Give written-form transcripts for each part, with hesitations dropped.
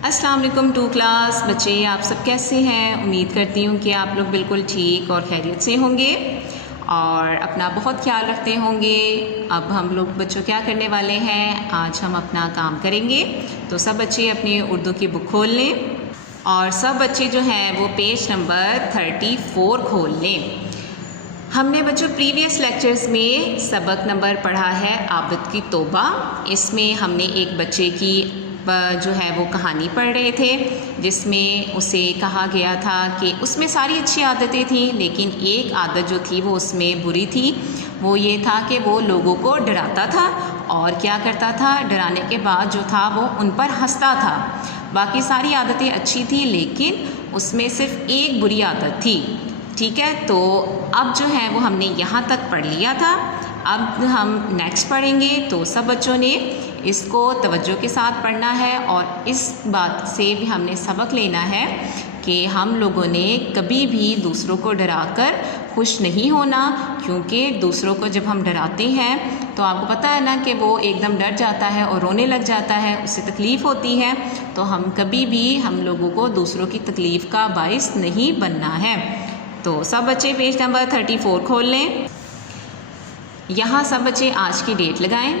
अस्सलाम वालेकुम to class बच्चे, आप सब कैसे हैं। उम्मीद करती हूँ कि आप लोग बिल्कुल ठीक और खैरियत से होंगे और अपना बहुत ख्याल रखते होंगे। अब हम लोग बच्चों क्या करने वाले हैं, आज हम अपना काम करेंगे। तो सब बच्चे अपनी उर्दू की बुक खोल लें और सब बच्चे जो हैं वो पेज नंबर 34 खोल लें। हमने बच्चों प्रीवियस लेक्चर्स में सबक नंबर पढ़ा है आबिद की तौबा। इसमें हमने एक बच्चे की जो है वो कहानी पढ़ रहे थे, जिसमें उसे कहा गया था कि उसमें सारी अच्छी आदतें थीं, लेकिन एक आदत जो थी वो उसमें बुरी थी। वो ये था कि वो लोगों को डराता था और क्या करता था, डराने के बाद जो था वो उन पर हंसता था। बाकी सारी आदतें अच्छी थी, लेकिन उसमें सिर्फ एक बुरी आदत थी। ठीक है, तो अब जो है वो हमने यहाँ तक पढ़ लिया था। अब हम नेक्स्ट पढ़ेंगे। तो सब बच्चों ने इसको तवज्जो के साथ पढ़ना है और इस बात से भी हमने सबक लेना है कि हम लोगों ने कभी भी दूसरों को डराकर खुश नहीं होना, क्योंकि दूसरों को जब हम डराते हैं तो आपको पता है ना कि वो एकदम डर जाता है और रोने लग जाता है, उससे तकलीफ़ होती है। तो हम कभी भी हम लोगों को दूसरों की तकलीफ़ का बाइस नहीं बनना है। तो सब बच्चे पेज नंबर 34 खोल लें। यहाँ सब बच्चे आज की डेट लगाएं,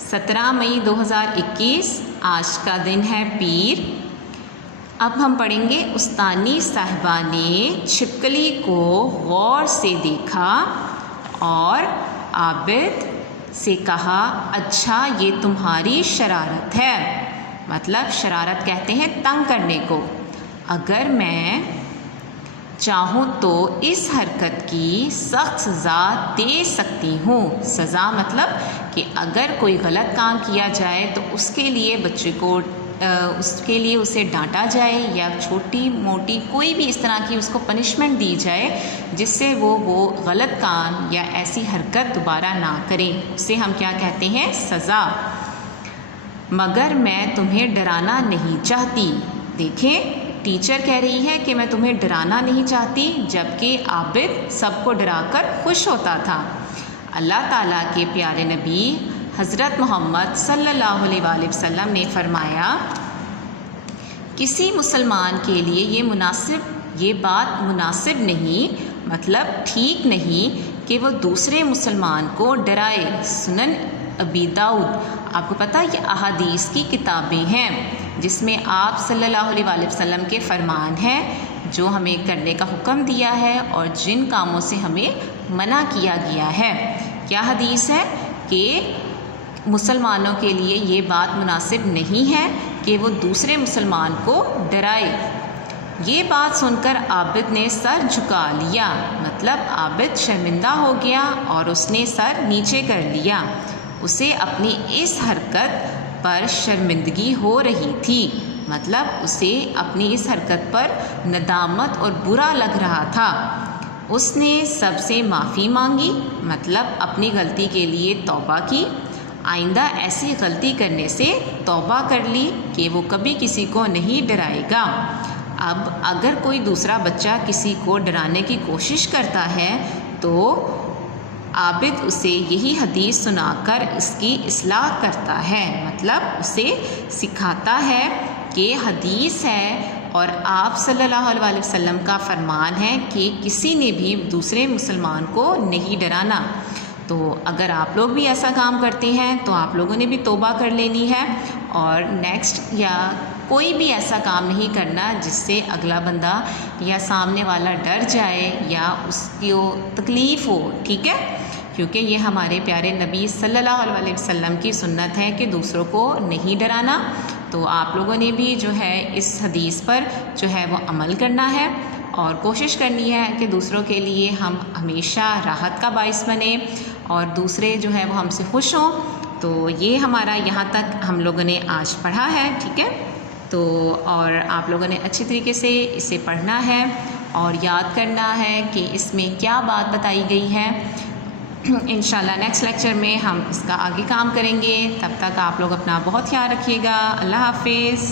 17 मई 2021। आज का दिन है पीर। अब हम पढ़ेंगे, उस्तानी साहिबा ने छिपकली को गौर से देखा और आबिद से कहा, अच्छा ये तुम्हारी शरारत है। मतलब शरारत कहते हैं तंग करने को। अगर मैं चाहूँ तो इस हरकत की सख्त सज़ा दे सकती हूँ। सज़ा मतलब कि अगर कोई गलत काम किया जाए तो उसके लिए बच्चे को उसके लिए उसे डांटा जाए या छोटी मोटी कोई भी इस तरह की उसको पनिशमेंट दी जाए, जिससे वो गलत काम या ऐसी हरकत दोबारा ना करें। उसे हम क्या कहते हैं, सज़ा। मगर मैं तुम्हें डराना नहीं चाहती। देखें, टीचर कह रही है कि मैं तुम्हें डराना नहीं चाहती, जबकि आबिद सबको डराकर खुश होता था। अल्लाह ताला के प्यारे नबी हज़रत मोहम्मद सल्लल्लाहु अलैहि वसल्लम ने फरमाया, किसी मुसलमान के लिए ये बात मुनासिब नहीं, मतलब ठीक नहीं कि वो दूसरे मुसलमान को डराए। सुनन अबी दाऊद, आपको पता है ये अहादीस की किताबें हैं जिसमें आप सल्लल्लाहु अलैहि वसल्लम के फरमान हैं, जो हमें करने का हुक्म दिया है और जिन कामों से हमें मना किया गया है। क्या हदीस है कि मुसलमानों के लिए ये बात मुनासिब नहीं है कि वो दूसरे मुसलमान को डराए। ये बात सुनकर आबिद ने सर झुका लिया, मतलब आबिद शर्मिंदा हो गया और उसने सर नीचे कर लिया। उसे अपनी इस हरकत पर शर्मिंदगी हो रही थी, मतलब उसे अपनी इस हरकत पर नदामत और बुरा लग रहा था। उसने सबसे माफ़ी मांगी, मतलब अपनी गलती के लिए तौबा की। आइंदा ऐसी गलती करने से तौबा कर ली कि वो कभी किसी को नहीं डराएगा। अब अगर कोई दूसरा बच्चा किसी को डराने की कोशिश करता है तो आबिद उसे यही हदीस सुनाकर इसकी इस्लाह करता है, मतलब उसे सिखाता है कि हदीस है और आप सल्लल्लाहु अलैहि वसल्लम का फरमान है कि किसी ने भी दूसरे मुसलमान को नहीं डराना। तो अगर आप लोग भी ऐसा काम करते हैं तो आप लोगों ने भी तौबा कर लेनी है और नेक्स्ट या कोई भी ऐसा काम नहीं करना जिससे अगला बंदा या सामने वाला डर जाए या उसकी तकलीफ़ हो। ठीक है, क्योंकि ये हमारे प्यारे नबी सल्लल्लाहु अलैहि वसल्लम की सुन्नत है कि दूसरों को नहीं डराना। तो आप लोगों ने भी जो है इस हदीस पर जो है वो अमल करना है और कोशिश करनी है कि दूसरों के लिए हम हमेशा राहत का बाइस बने और दूसरे जो है वो हमसे खुश हों। तो ये हमारा यहाँ तक हम लोगों ने आज पढ़ा है। ठीक है, तो और आप लोगों ने अच्छी तरीके से इसे पढ़ना है और याद करना है कि इसमें क्या बात बताई गई है। इंशाल्लाह नेक्स्ट लेक्चर में हम इसका आगे काम करेंगे। तब तक आप लोग अपना बहुत ख्याल रखिएगा। अल्लाह हाफिज़।